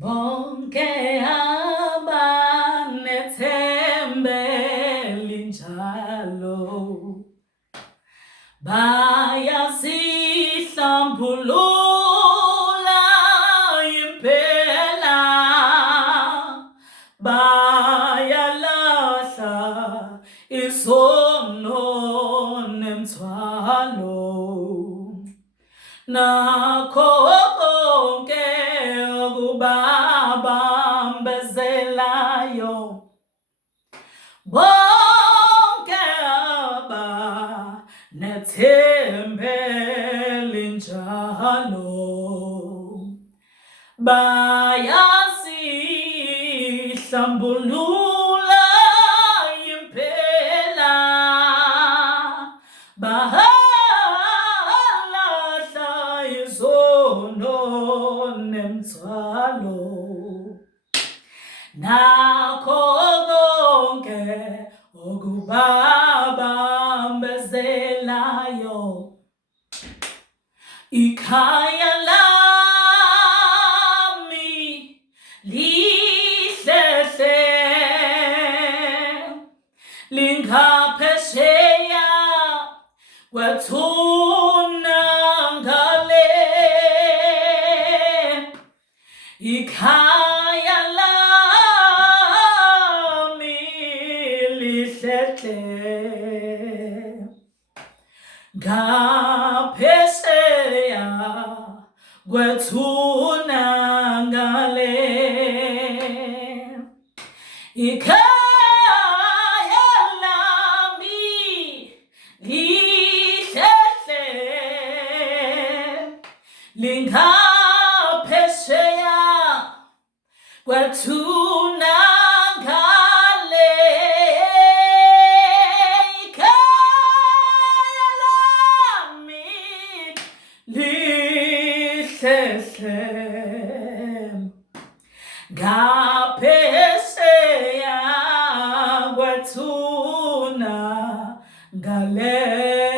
Bonke abanethemba elinjalo bayasihlambulula impela bayalahla isono nemthwalo nakho konke okubabambezelayo bonke abanethemba elinjalo bayasihlambulula impela bayalahla izono nemthwalo nakho konke okubabambezelayo ikhaya lami lihle lingaphesheya kwathuna ngale ikhaya lami lihle ngaphesheya kwathuna ngale ikhaya lami lihle lingaphesheya kwathuna ngale ikhaya lami lihle ngaphesheya kwathuna ngale